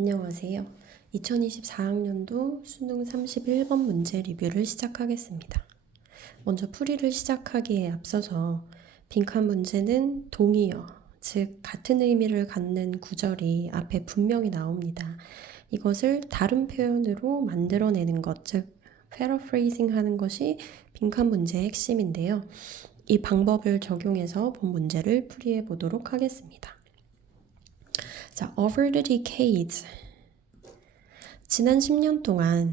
안녕하세요. 2024학년도 수능 31번 문제 리뷰를 시작하겠습니다. 먼저 풀이를 시작하기에 앞서서 빈칸 문제는 동의어, 즉 같은 의미를 갖는 구절이 앞에 분명히 나옵니다. 이것을 다른 표현으로 만들어내는 것, 즉 paraphrasing 하는 것이 빈칸 문제의 핵심인데요. 이 방법을 적용해서 본 문제를 풀이해 보도록 하겠습니다. 자, over the decades, 지난 10년 동안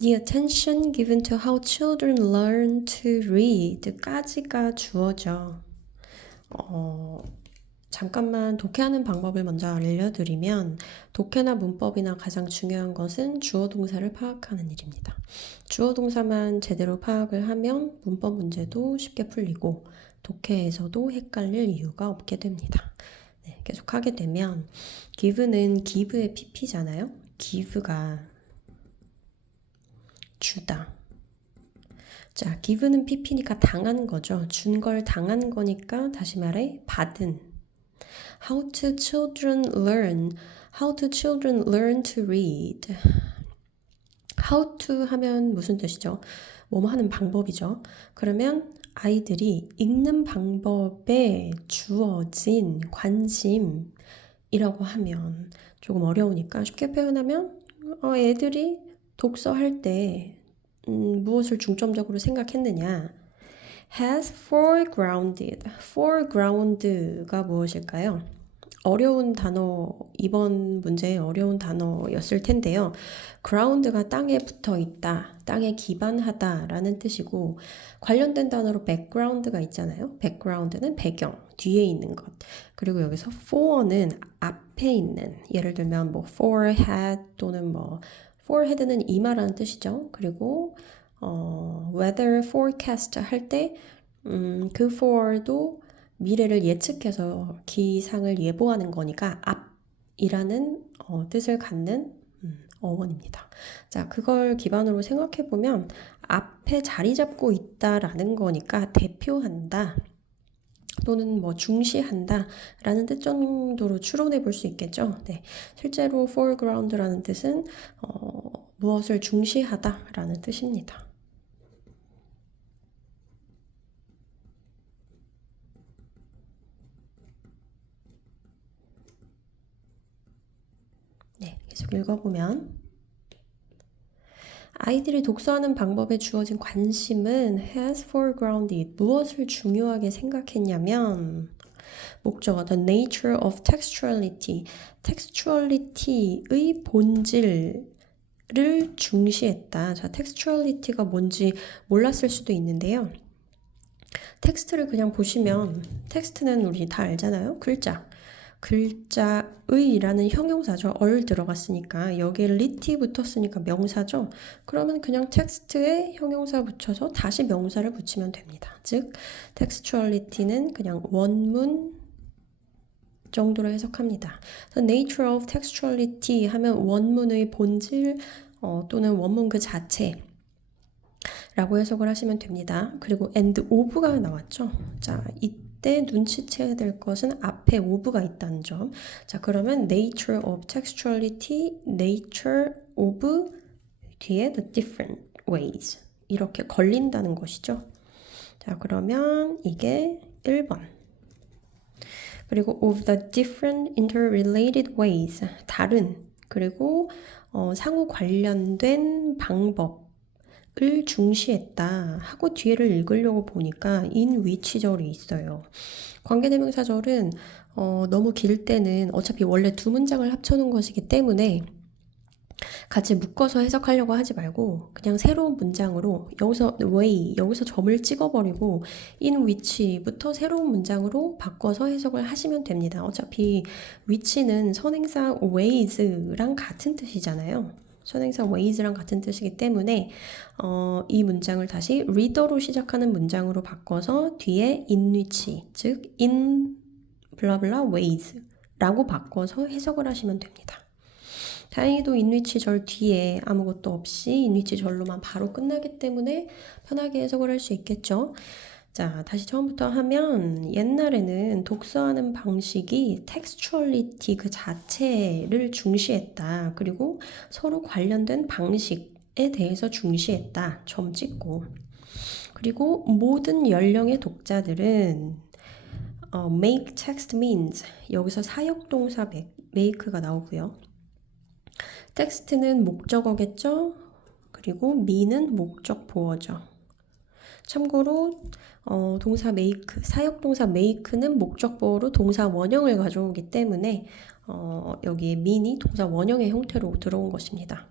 The attention given to how children learn to read 까지가 주어져. 잠깐만 독해하는 방법을 먼저 알려드리면 독해나 문법이나 가장 중요한 것은 주어 동사를 파악하는 일입니다. 주어 동사만 제대로 파악을 하면 문법 문제도 쉽게 풀리고 독해에서도 헷갈릴 이유가 없게 됩니다. 네, 계속 하게 되면 give는 give의 pp잖아요. give가 주다. 자, give는 pp니까 당한 거죠. 준 걸 당한 거니까 다시 말해 받은. How do children learn? How do children learn to read? How to 하면 무슨 뜻이죠? 뭐뭐 하는 방법이죠. 그러면 아이들이 읽는 방법에 주어진 관심이라고 하면 조금 어려우니까 쉽게 표현하면 애들이 독서할 때 무엇을 중점적으로 생각했느냐? has foregrounded. foreground가 무엇일까요? 어려운 단어, 이번 문제의 어려운 단어였을 텐데요. ground가 땅에 붙어 있다, 땅에 기반하다 라는 뜻이고 관련된 단어로 background가 있잖아요. background는 배경, 뒤에 있는 것. 그리고 여기서 for는 앞에 있는, 예를 들면 뭐 forehead 또는 뭐 forehead는 이마라는 뜻이죠. 그리고 weather forecast 할 때 그 for도 미래를 예측해서 기상을 예보하는 거니까 앞이라는 뜻을 갖는 어원입니다. 자, 그걸 기반으로 생각해 보면 앞에 자리 잡고 있다라는 거니까 대표한다 또는 뭐 중시한다 라는 뜻 정도로 추론해 볼 수 있겠죠. 네, 실제로 foreground라는 뜻은 무엇을 중시하다 라는 뜻입니다. 네, 계속 읽어보면 아이들이 독서하는 방법에 주어진 관심은 has foregrounded. 무엇을 중요하게 생각했냐면 목적어 the nature of textuality. textuality의 본질을 중시했다. 자, textuality가 뭔지 몰랐을 수도 있는데요. 텍스트를 그냥 보시면 텍스트는 우리 다 알잖아요. 글자의라는 형용사죠. 얼 들어갔으니까 여기에 리티 붙었으니까 명사죠. 그러면 그냥 텍스트에 형용사 붙여서 다시 명사를 붙이면 됩니다. 즉 textuality는 그냥 원문 정도로 해석합니다. The nature of textuality 하면 원문의 본질 또는 원문 그 자체 라고 해석을 하시면 됩니다. 그리고 and of가 나왔죠. 자, 이때 눈치채야 될 것은 앞에 of가 있다는 점. 자, 그러면 nature of textuality, nature of 뒤에 the different ways 이렇게 걸린다는 것이죠. 자, 그러면 이게 1번. 그리고 of the different interrelated ways 다른 그리고 상호 관련된 방법 을 중시했다 하고 뒤에를 읽으려고 보니까 in which절이 있어요. 관계대명사절은 너무 길 때는 어차피 원래 두 문장을 합쳐놓은 것이기 때문에 같이 묶어서 해석하려고 하지 말고 그냥 새로운 문장으로 여기서 way, 여기서 점을 찍어버리고 in which부터 새로운 문장으로 바꿔서 해석을 하시면 됩니다. 어차피 which는 선행사 ways랑 같은 뜻이잖아요. 선행사 ways랑 같은 뜻이기 때문에 이 문장을 다시 reader로 시작하는 문장으로 바꿔서 뒤에 in which, 즉 in 블라블라 ways 라고 바꿔서 해석을 하시면 됩니다. 다행히도 in which 절 뒤에 아무것도 없이 in which 절로만 바로 끝나기 때문에 편하게 해석을 할 수 있겠죠. 자, 다시 처음부터 하면 옛날에는 독서하는 방식이 텍스추얼리티 그 자체를 중시했다. 그리고 서로 관련된 방식에 대해서 중시했다. 점 찍고. 그리고 모든 연령의 독자들은 make text means 여기서 사역동사 make가 나오고요. 텍스트는 목적어겠죠? 그리고 me는 목적 보어죠. 참고로 동사 make, 사역동사 make는 목적 보어로 동사 원형을 가져오기 때문에 여기에 mean이 동사 원형의 형태로 들어온 것입니다.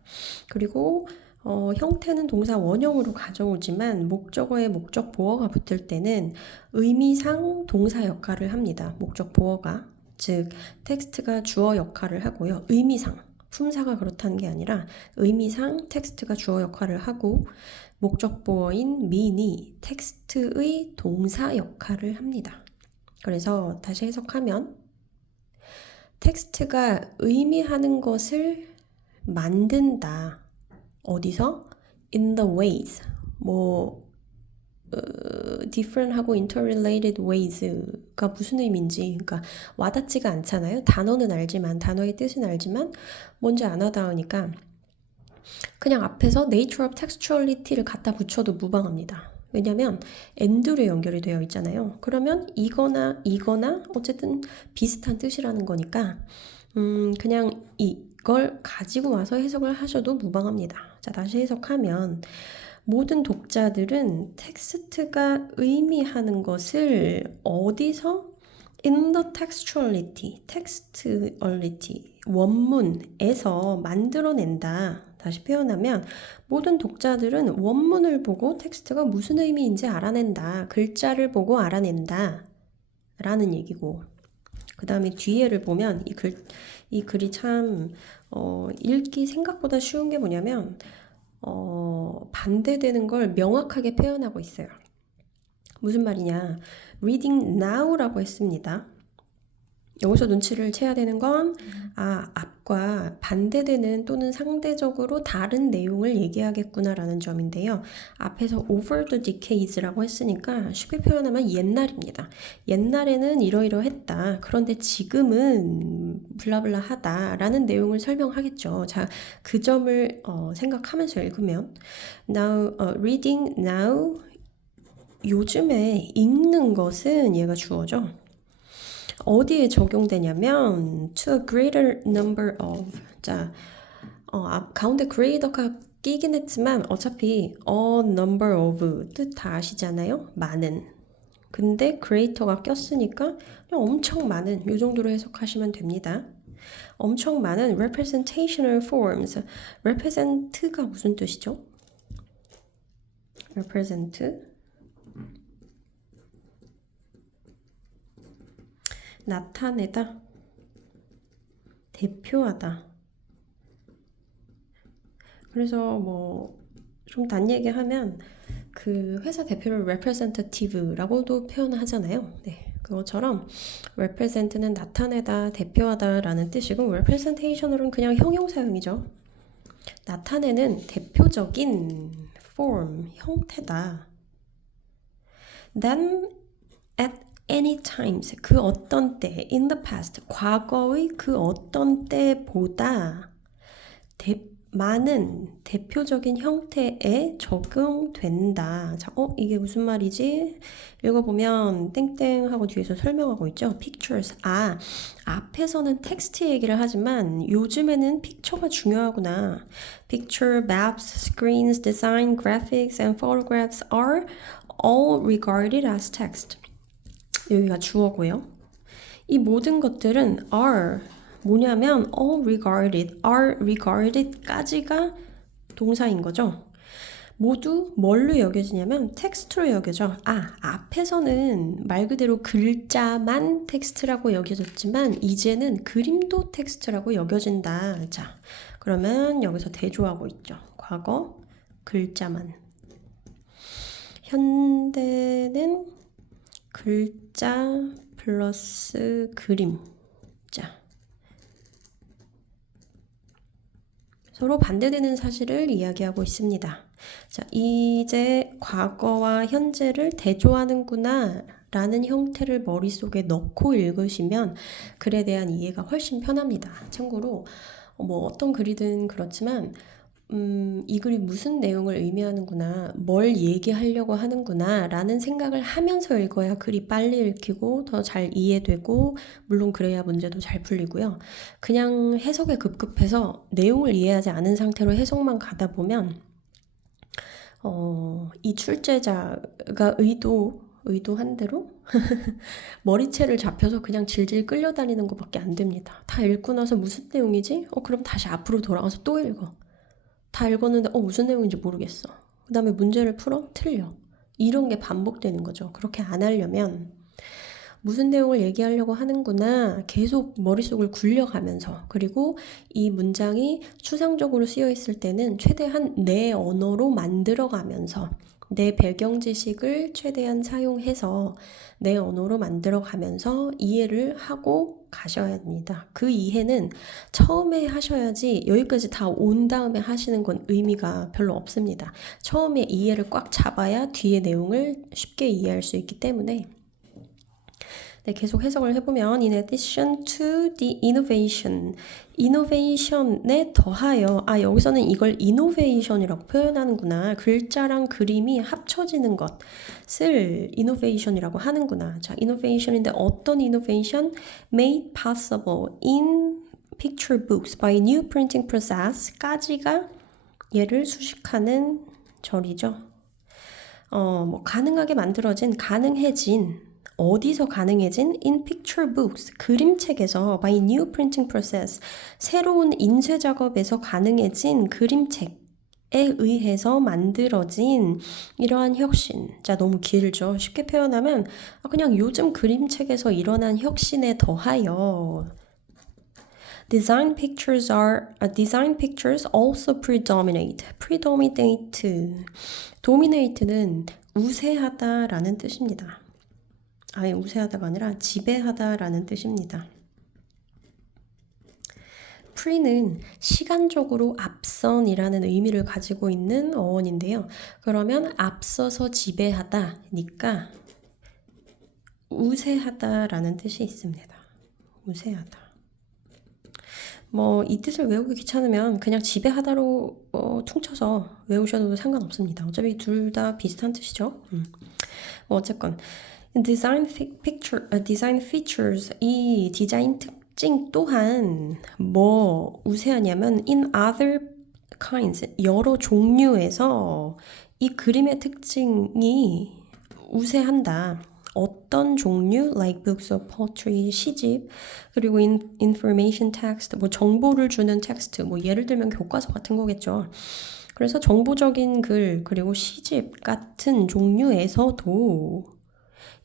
그리고 형태는 동사 원형으로 가져오지만 목적어에 목적 보어가 붙을 때는 의미상 동사 역할을 합니다. 목적 보어가. 즉 텍스트가 주어 역할을 하고요. 의미상 품사가 그렇다는 게 아니라 의미상 텍스트가 주어 역할을 하고 목적 보어인 mean이 텍스트의 동사 역할을 합니다. 그래서 다시 해석하면 텍스트가 의미하는 것을 만든다. 어디서? In the ways. different하고 interrelated ways가 무슨 의미인지, 그러니까 와닿지가 않잖아요. 단어는 알지만, 단어의 뜻은 알지만 뭔지 안 와닿으니까 그냥 앞에서 nature of textuality를 갖다 붙여도 무방합니다. 왜냐면 and로 연결이 되어 있잖아요. 그러면 이거나 어쨌든 비슷한 뜻이라는 거니까 그냥 이걸 가지고 와서 해석을 하셔도 무방합니다. 자, 다시 해석하면 모든 독자들은 텍스트가 의미하는 것을 어디서 in the textuality, 원문에서 만들어낸다. 다시 표현하면 모든 독자들은 원문을 보고 텍스트가 무슨 의미인지 알아낸다. 글자를 보고 알아낸다. 라는 얘기고, 그 다음에 뒤에를 보면 이 글이 참 읽기 생각보다 쉬운 게 뭐냐면 반대되는 걸 명확하게 표현하고 있어요. 무슨 말이냐? reading now라고 했습니다. 여기서 눈치를 채야 되는 건 앞과 반대되는 또는 상대적으로 다른 내용을 얘기하겠구나라는 점인데요. 앞에서 over the decades라고 했으니까 쉽게 표현하면 옛날입니다. 옛날에는 이러이러했다. 그런데 지금은 블라블라하다라는 내용을 설명하겠죠. 자, 그 점을 생각하면서 읽으면 reading now, 요즘에 읽는 것은 얘가 주어죠. 어디에 적용되냐면 to a greater number of. 자, 가운데 greater가 끼긴 했지만 어차피 a number of 뜻 다 아시잖아요. 많은. 근데 greater가 꼈으니까 그냥 엄청 많은, 이 정도로 해석하시면 됩니다. 엄청 많은 representational forms. represent가 무슨 뜻이죠? represent, 나타내다, 대표하다. 그래서 좀 딴 얘기하면 그 회사 대표를 representative라고도 표현하잖아요. 네, 그것처럼 represent는 나타내다, 대표하다라는 뜻이고 representation으로는 그냥 형용사형이죠. 나타내는 대표적인 form, 형태다. Then at any times, 그 어떤 때, in the past, 과거의 그 어떤 때보다 많은 대표적인 형태에 적용된다. 자, 이게 무슨 말이지? 읽어보면 땡땡하고 뒤에서 설명하고 있죠. pictures. 앞에서는 텍스트 얘기를 하지만 요즘에는 픽처가 중요하구나. Picture, maps, screens, design, graphics, and photographs are all regarded as text. 여기가 주어고요. 이 모든 것들은 are 뭐냐면 all regarded, are regarded까지가 동사인 거죠. 모두 뭘로 여겨지냐면 텍스트로 여겨져. 앞에서는 말 그대로 글자만 텍스트라고 여겨졌지만 이제는 그림도 텍스트라고 여겨진다. 자, 그러면 여기서 대조하고 있죠. 과거, 글자만. 현대는 글자 플러스 그림. 자, 서로 반대되는 사실을 이야기하고 있습니다. 자, 이제 과거와 현재를 대조하는구나 라는 형태를 머릿속에 넣고 읽으시면 글에 대한 이해가 훨씬 편합니다. 참고로 뭐 어떤 글이든 그렇지만 이 글이 무슨 내용을 의미하는구나, 뭘 얘기하려고 하는구나 라는 생각을 하면서 읽어야 글이 빨리 읽히고 더 잘 이해되고, 물론 그래야 문제도 잘 풀리고요. 그냥 해석에 급급해서 내용을 이해하지 않은 상태로 해석만 가다 보면 이 출제자가 의도한 대로 머리채를 잡혀서 그냥 질질 끌려다니는 것밖에 안 됩니다. 다 읽고 나서 무슨 내용이지? 그럼 다시 앞으로 돌아가서 또 읽어. 다 읽었는데 무슨 내용인지 모르겠어. 그 다음에 문제를 풀어? 틀려. 이런 게 반복되는 거죠. 그렇게 안 하려면 무슨 내용을 얘기하려고 하는구나 계속 머릿속을 굴려가면서, 그리고 이 문장이 추상적으로 쓰여 있을 때는 최대한 내 언어로 만들어가면서, 내 배경 지식을 최대한 사용해서 내 언어로 만들어가면서 이해를 하고 가셔야 합니다. 그 이해는 처음에 하셔야지 여기까지 다 온 다음에 하시는 건 의미가 별로 없습니다. 처음에 이해를 꽉 잡아야 뒤에 내용을 쉽게 이해할 수 있기 때문에. 네, 계속 해석을 해보면 in addition to the innovation, innovation에 더하여, 여기서는 이걸 innovation이라고 표현하는구나. 글자랑 그림이 합쳐지는 것을 innovation이라고 하는구나. 자, innovation인데 어떤 innovation? Made possible in picture books by new printing process 까지가 얘를 수식하는 절이죠. 뭐 가능하게 만들어진, 가능해진, 어디서 가능해진? In picture books, 그림책에서 by new printing process, 새로운 인쇄 작업에서 가능해진 그림책에 의해서 만들어진 이러한 혁신. 자, 너무 길죠. 쉽게 표현하면 그냥 요즘 그림책에서 일어난 혁신에 더하여 design pictures also predominate. dominate는 우세하다라는 뜻입니다. 아예 우세하다가 아니라 지배하다라는 뜻입니다. pre는 시간적으로 앞선이라는 의미를 가지고 있는 어원인데요. 그러면 앞서서 지배하다니까 우세하다라는 뜻이 있습니다. 우세하다. 뭐 이 뜻을 외우기 귀찮으면 그냥 지배하다로 퉁쳐서 외우셔도 상관없습니다. 어차피 둘 다 비슷한 뜻이죠. 뭐 어쨌건 design features, 이 디자인 특징 또한 뭐 우세하냐면 in other kinds, 여러 종류에서 이 그림의 특징이 우세한다. 어떤 종류? like books of poetry, 시집, 그리고 information text, 뭐 정보를 주는 텍스트, 뭐 예를 들면 교과서 같은 거겠죠. 그래서 정보적인 글, 그리고 시집 같은 종류에서도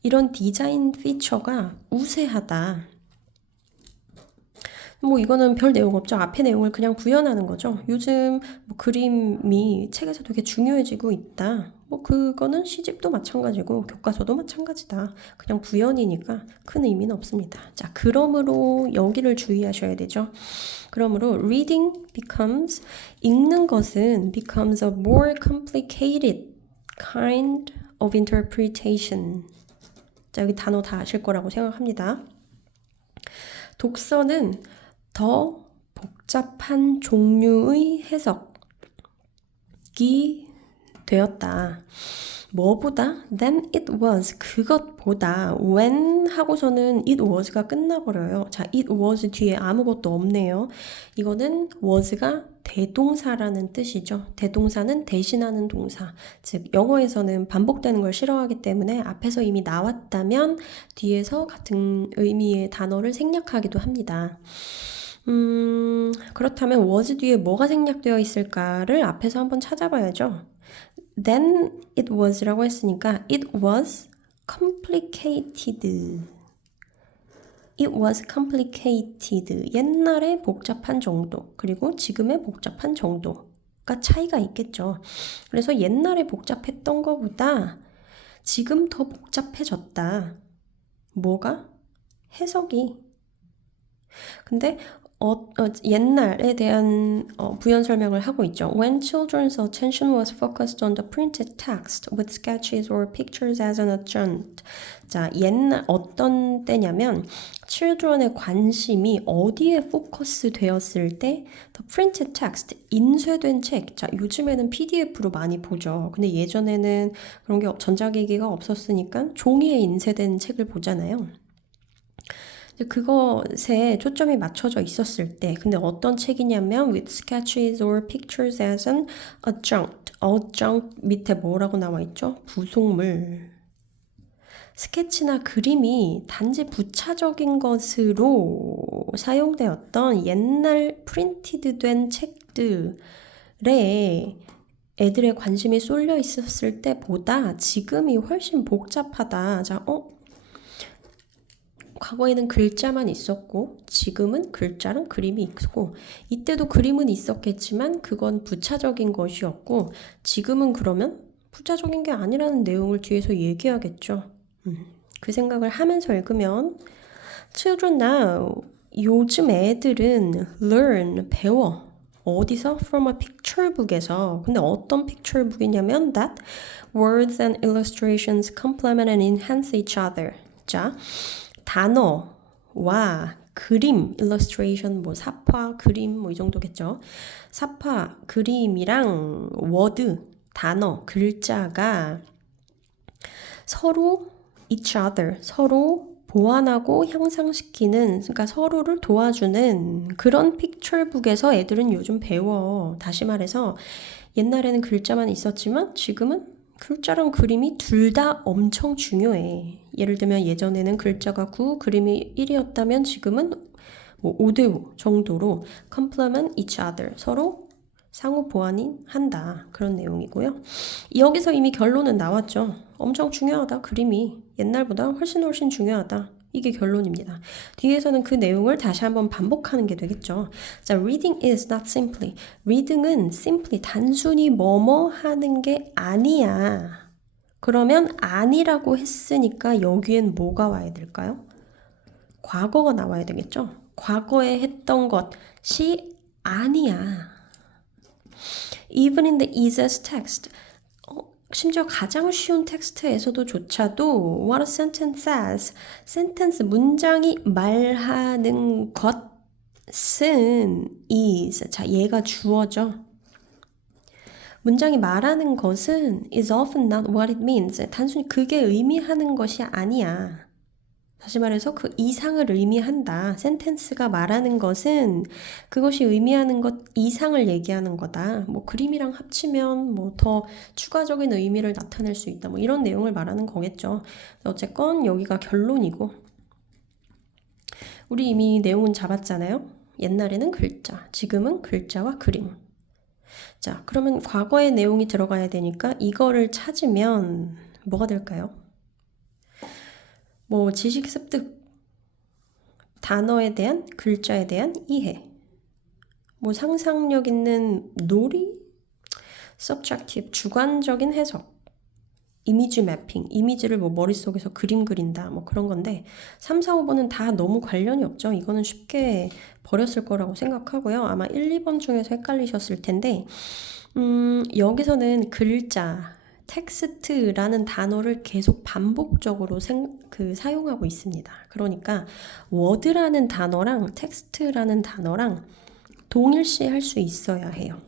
이런 디자인 피처가 우세하다. 뭐 이거는 별 내용 없죠. 앞에 내용을 그냥 구현하는 거죠. 요즘 뭐 그림이 책에서 되게 중요해지고 있다. 뭐 그거는 시집도 마찬가지고 교과서도 마찬가지다. 그냥 구현이니까 큰 의미는 없습니다. 자, 그러므로 여기를 주의하셔야 되죠. 그러므로 reading becomes, 읽는 것은 becomes a more complicated kind of interpretation. 자, 여기 단어 다 아실 거라고 생각합니다. 독서는 더 복잡한 종류의 해석이 되었다. 뭐보다? Than it was, 그것보다. when 하고서는 it was가 끝나버려요. 자, it was 뒤에 아무것도 없네요. 이거는 was가 대동사라는 뜻이죠. 대동사는 대신하는 동사. 즉 영어에서는 반복되는 걸 싫어하기 때문에 앞에서 이미 나왔다면 뒤에서 같은 의미의 단어를 생략하기도 합니다. 그렇다면 was 뒤에 뭐가 생략되어 있을까를 앞에서 한번 찾아봐야죠. Then it was라고 했으니까 it was complicated. It was complicated. 옛날에 복잡한 정도, 그리고 지금의 복잡한 정도가 차이가 있겠죠. 그래서 옛날에 복잡했던 것보다 지금 더 복잡해졌다. 뭐가? 해석이. 근데 옛날에 대한 부연 설명을 하고 있죠. When children's attention was focused on the printed text with sketches or pictures as an adjunct. 자, 옛날 어떤 때냐면 children의 관심이 어디에 포커스 되었을 때 the printed text, 인쇄된 책. 자, 요즘에는 PDF로 많이 보죠. 근데 예전에는 그런 게 전자기기가 없었으니까 종이에 인쇄된 책을 보잖아요. 그것에 초점이 맞춰져 있었을 때 근데 어떤 책이냐면 with sketches or pictures as an adjunct. adjunct 밑에 뭐라고 나와 있죠? 부속물. 스케치나 그림이 단지 부차적인 것으로 사용되었던 옛날 프린티드 된 책들에 애들의 관심이 쏠려 있었을 때보다 지금이 훨씬 복잡하다. 자, 과거에는 글자만 있었고 지금은 글자랑 그림이 있고 이때도 그림은 있었겠지만 그건 부차적인 것이었고 지금은 그러면 부차적인 게 아니라는 내용을 뒤에서 얘기하겠죠. 그 생각을 하면서 읽으면 Children now, 요즘 애들은 learn, 배워. 어디서? From a picture book에서. 근데 어떤 picture book이냐면 that words and illustrations complement and enhance each other. 자, 단어와 그림, illustration, 뭐 사파, 그림 뭐 이 정도겠죠. 사파, 그림이랑 워드, 단어, 글자가 서로 each other, 서로 보완하고 향상시키는, 그러니까 서로를 도와주는 그런 픽처북에서 애들은 요즘 배워. 다시 말해서 옛날에는 글자만 있었지만 지금은 글자랑 그림이 둘 다 엄청 중요해. 예를 들면 예전에는 글자가 9, 그림이 1이었다면 지금은 뭐 5대5 정도로 complement each other, 서로 상호 보완이 한다. 그런 내용이고요. 여기서 이미 결론은 나왔죠. 엄청 중요하다. 그림이 옛날보다 훨씬 중요하다. 이게 결론입니다. 뒤에서는 그 내용을 다시 한번 반복하는 게 되겠죠. 자, reading is not simply. reading은 simply 단순히 뭐뭐 하는 게 아니야. 그러면 아니라고 했으니까 여기엔 뭐가 와야 될까요? 과거가 나와야 되겠죠. 과거에 했던 것이 아니야. Even in the easiest text. 심지어 가장 쉬운 텍스트에서도 조차도 what a sentence says. sentence 문장이 말하는 것은 is. 자, 얘가 주어죠. 문장이 말하는 것은 is often not what it means. 단순히 그게 의미하는 것이 아니야. 다시 말해서 그 이상을 의미한다. 센텐스가 말하는 것은 그것이 의미하는 것 이상을 얘기하는 거다. 뭐 그림이랑 합치면 뭐 더 추가적인 의미를 나타낼 수 있다. 뭐 이런 내용을 말하는 거겠죠. 어쨌건 여기가 결론이고 우리 이미 내용은 잡았잖아요. 옛날에는 글자, 지금은 글자와 그림. 자, 그러면 과거의 내용이 들어가야 되니까 이거를 찾으면 뭐가 될까요? 뭐 지식 습득, 단어에 대한, 글자에 대한 이해, 뭐 상상력 있는 놀이, subjective, 주관적인 해석, 이미지 매핑, 이미지를 뭐 머릿속에서 그림 그린다, 뭐 그런 건데 3, 4, 5번은 다 너무 관련이 없죠. 이거는 쉽게 버렸을 거라고 생각하고요. 아마 1, 2번 중에서 헷갈리셨을 텐데 여기서는 글자, 텍스트라는 단어를 계속 반복적으로 사용하고 있습니다. 그러니까 워드라는 단어랑 텍스트라는 단어랑 동일시 할 수 있어야 해요.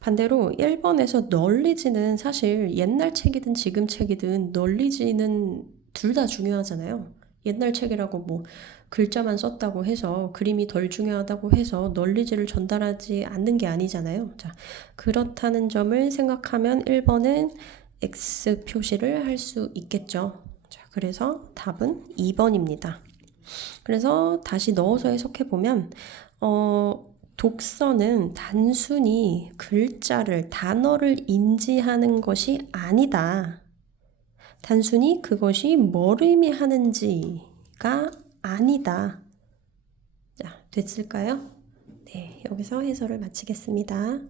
반대로 1번에서 knowledge는 사실 옛날 책이든 지금 책이든 knowledge는 둘 다 중요하잖아요. 옛날 책이라고 뭐 글자만 썼다고 해서 그림이 덜 중요하다고 해서 knowledge를 전달하지 않는 게 아니잖아요. 자, 그렇다는 점을 생각하면 1번은 X 표시를 할 수 있겠죠. 자, 그래서 답은 2번입니다. 그래서 다시 넣어서 해석해보면 독서는 단순히 글자를, 단어를 인지하는 것이 아니다. 단순히 그것이 뭘 의미하는지가 아니다. 자, 됐을까요? 네, 여기서 해설을 마치겠습니다.